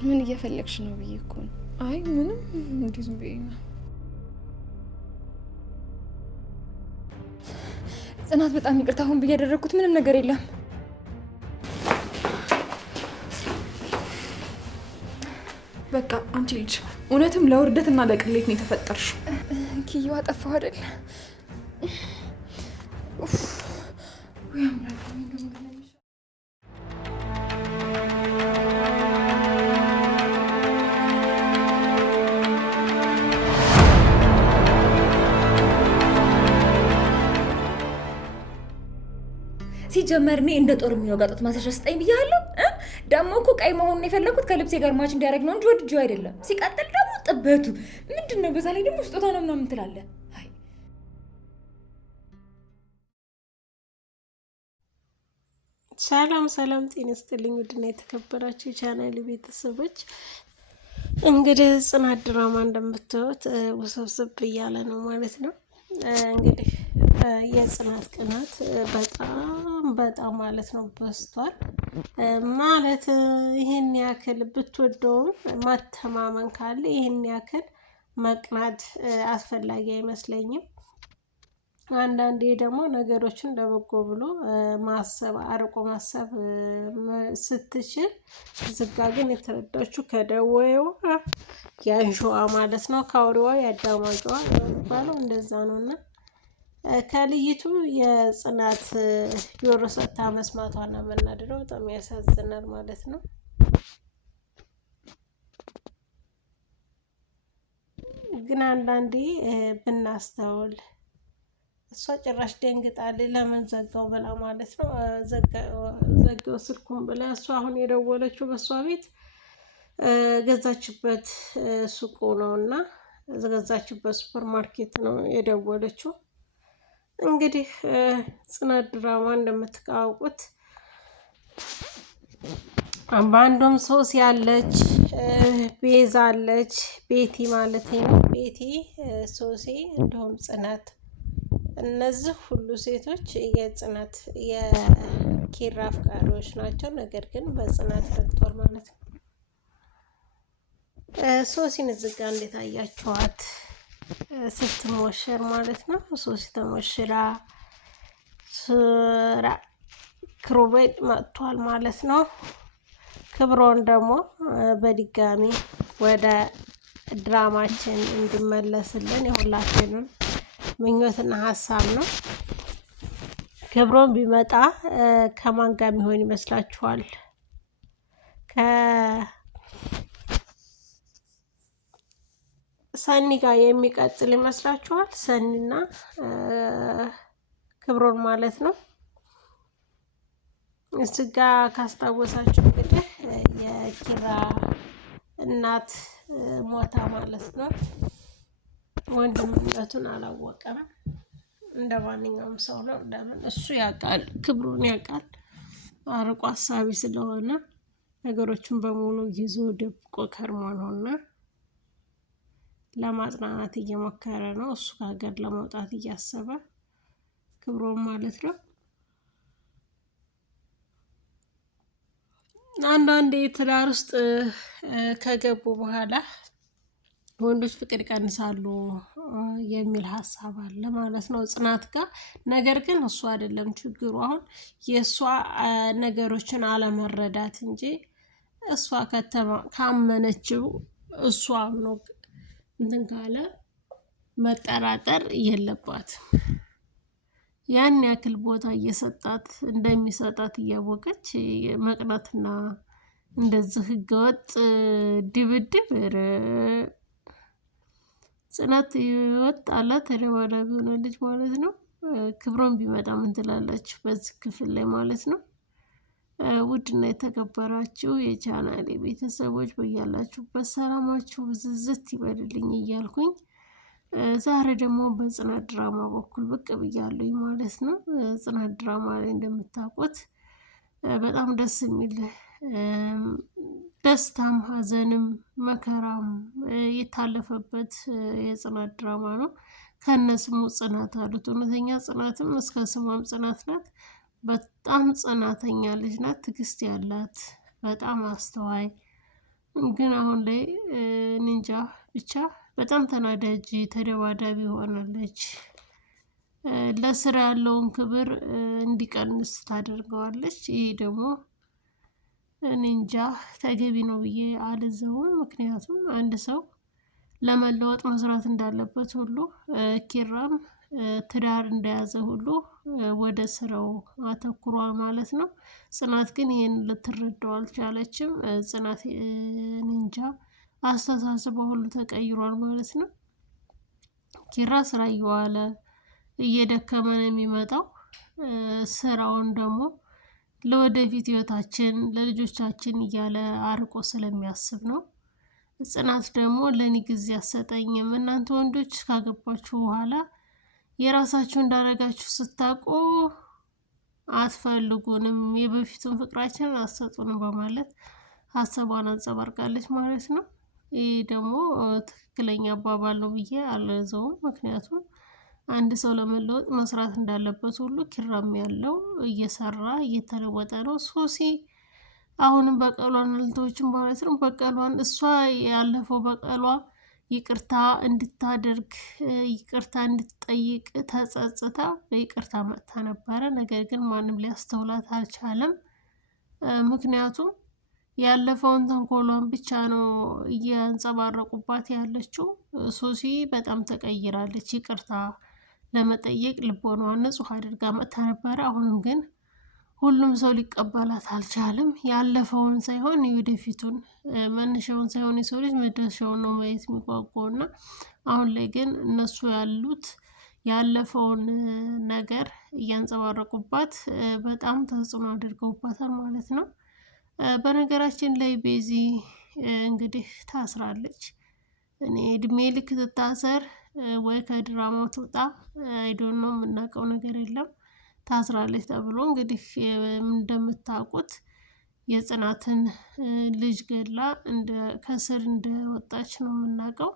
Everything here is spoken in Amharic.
ምን እየፈለግሽ ነው ብዬ እኮ ነው። አይ ምንም እንዴ ዝም ብዬ ነው። ጽናት በጣም ይቅርታ፣ አሁን ብዬ ያደረኩት ምንም ነገር የለም። በቃ አንቺ ልጅ እውነትም ለውርደትና ለቅሌት ነው የተፈጠርሽው። ኪዩ አጠፋሁ አይደል? ሲጀመር እኔ እንደ ጦር የሚወጋ ጡት ማሰሻ ስጠኝ ብያለሁ። ደግሞ እኮ ቀይ መሆኑን የፈለኩት ከልብሴ ጋር ማች እንዲያደርግ ነው እንጂ ወድጄው አይደለም። ሲቀጥል ደግሞ ጥበቱ ምንድን ነው? በዛ ላይ ደግሞ ስጦታ ነው ምናምን ትላለህ። ሰላም ሰላም፣ ጤና ይስጥልኝ ውድና የተከበራችሁ የቻናሌ ቤተሰቦች፣ እንግዲህ ጽናት ድራማ እንደምታዩት ውስብስብ እያለ ነው ማለት ነው። እንግዲህ የጽናት ቅናት በጣም ማለት ነው በዝቷል። ማለት ይሄን ያክል ብትወደውም መተማመን ካለ ይሄን ያክል መቅናት አስፈላጊ አይመስለኝም። አንዳንዴ ደግሞ ነገሮችን ለበጎ ብሎ ማሰብ አርቆ ማሰብ ስትችል ዝጋ ግን የተረዳችው ከደወዋ ያንሸዋ ማለት ነው። ከአውሬዋ ያዳማጫዋ የሚባለው እንደዛ ነው። እና ከልይቱ የጽናት ጆሮ ሰታ መስማቷና መናደዷ በጣም ያሳዝናል ማለት ነው። ግን አንዳንዴ ብናስተውል እሷ ጭራሽ ደንግጣለች። ለምን ዘጋው ብላ ማለት ነው። ዘጋው ስልኩን ብላ እሷ አሁን የደወለችው በእሷ ቤት ገዛችበት ሱቁ ነው እና ገዛችበት ሱፐር ማርኬት ነው የደወለችው። እንግዲህ ጽናት ድራማ እንደምትቃወቁት በአንዱም ሶሲ ያለች፣ ቤዛ አለች፣ ቤቲ ማለት ነው። ቤቲ፣ ሶሲ እንዲሁም ጽናት፣ እነዚህ ሁሉ ሴቶች የጽናት የኪራ አፍቃሪዎች ናቸው። ነገር ግን በጽናት ረግቷል ማለት ነው። ሶሲን እዚህ ጋ እንዴት አያችኋት? ስትሞሸር ማለት ነው። ሶሲ ተሞሽራ ስራ ክሩቤል መጥቷል ማለት ነው። ክብሮን ደግሞ በድጋሚ ወደ ድራማችን እንዲመለስልን የሁላችንም ምኞትና ሀሳብ ነው። ክብሮን ቢመጣ ከማን ጋር የሚሆን ይመስላችኋል? ሰኒ ጋር የሚቀጥል ይመስላችኋል? ሰኒና ክብሮን ማለት ነው። እዚጋ ካስታወሳችሁ እንግዲህ የኪራ እናት ሞታ ማለት ነው። ወንድምነቱን አላወቀም። እንደ ማንኛውም ሰው ነው። ለምን እሱ ያውቃል፣ ክብሩን ያውቃል። አርቆ ሀሳቢ ስለሆነ ነገሮችን በሙሉ ይዞ ደብቆ ከርሞ ነውና ለማጽናናት እየሞከረ ነው። እሱ ከሀገር ለመውጣት እያሰበ ክብሮን ማለት ነው። አንዳንዴ ትዳር ውስጥ ከገቡ በኋላ ወንዶች ፍቅር ይቀንሳሉ የሚል ሀሳብ አለ ማለት ነው ጽናት ጋር። ነገር ግን እሱ አይደለም ችግሩ። አሁን የእሷ ነገሮችን አለመረዳት እንጂ እሷ ካመነችው እሷ አምኖ እንትን ካለ መጠራጠር የለባትም። ያን ያክል ቦታ እየሰጣት እንደሚሰጣት እያወቀች መቅናትና እንደዚህ ህገወጥ ድብድብ ጽናት ይወጣላት ተደባዳቢ ሆነ ልጅ ማለት ነው። ክብሮን ቢመጣ ምን ትላላችሁ በዚህ ክፍል ላይ ማለት ነው? ውድና የተከበራችሁ የቻናሌ ቤተሰቦች በያላችሁበት ሰላማችሁ ብዝዝት ይበልልኝ እያልኩኝ ዛሬ ደግሞ በጽናት ድራማ በኩል ብቅ ብያለሁኝ ማለት ነው። ጽናት ድራማ ላይ እንደምታውቁት በጣም ደስ የሚል ደስታም ሀዘንም መከራም የታለፈበት የጽናት ድራማ ነው። ከነስሙ ጽናት አሉት። እውነተኛ ጽናትም እስከ ስሟም ጽናት ናት። በጣም ጽናተኛ ልጅ ናት። ትዕግስት ያላት በጣም አስተዋይ ግን አሁን ላይ እንጃ ብቻ በጣም ተናዳጅ ተደባዳቢ ሆናለች። ለስራ ያለውን ክብር እንዲቀንስ ታደርገዋለች። ይህ ደግሞ እኔ እንጃ ተገቢ ነው ብዬ አልዘውም። ምክንያቱም አንድ ሰው ለመለወጥ መስራት እንዳለበት ሁሉ ኪራም ትዳር እንደያዘ ሁሉ ወደ ስራው አተኩሯል ማለት ነው። ጽናት ግን ይሄን ልትረዳው አልቻለችም። ጽናት እንጃ አስተሳሰቧ ሁሉ ተቀይሯል ማለት ነው። ኪራ ስራ እየዋለ እየደከመ ነው የሚመጣው። ስራውን ደግሞ ለወደፊት ህይወታችን ለልጆቻችን እያለ አርቆ ስለሚያስብ ነው። ጽናት ደግሞ ለኔ ጊዜ አትሰጠኝም፣ እናንተ ወንዶች ካገባችሁ በኋላ የራሳችሁ እንዳረጋችሁ ስታውቁ አትፈልጉንም፣ የበፊቱን ፍቅራችንን አትሰጡንም በማለት ሀሳቧን አንጸባርቃለች ማለት ነው። ይህ ደግሞ ትክክለኛ አባባል ነው ብዬ አልዘውም። ምክንያቱም አንድ ሰው ለመለወጥ መስራት እንዳለበት ሁሉ ኪራም ያለው እየሰራ እየተለወጠ ነው። ሶሲ አሁንም በቀሏን አልተወችም ማለት ነው። በቀሏን እሷ ያለፈው በቀሏ ይቅርታ እንድታደርግ ይቅርታ እንድትጠይቅ ተጸጽታ በይቅርታ መጥታ ነበረ። ነገር ግን ማንም ሊያስተውላት አልቻለም። ምክንያቱም ያለፈውን ተንኮሏን ብቻ ነው እያንጸባረቁባት ያለችው። ሶሲ በጣም ተቀይራለች። ይቅርታ ለመጠየቅ ልቦናዋን ንጹሕ አድርጋ መጥታ ነበረ። አሁንም ግን ሁሉም ሰው ሊቀበላት አልቻለም። ያለፈውን ሳይሆን የወደፊቱን መነሻውን ሳይሆን የሰው ልጅ መድረሻውን ነው ማየት የሚጓጓው እና አሁን ላይ ግን እነሱ ያሉት ያለፈውን ነገር እያንጸባረቁባት በጣም ተጽዕኖ አድርገውባታል ማለት ነው። በነገራችን ላይ ቤዚ እንግዲህ ታስራለች። እኔ እድሜ ልክ ትታሰር ወይ ከድራማው ትውጣ አይዶን ነው የምናውቀው ነገር የለም። ታስራለች ተብሎ እንግዲህ እንደምታውቁት የጽናትን ልጅ ገላ ከስር እንደወጣች ነው የምናውቀው።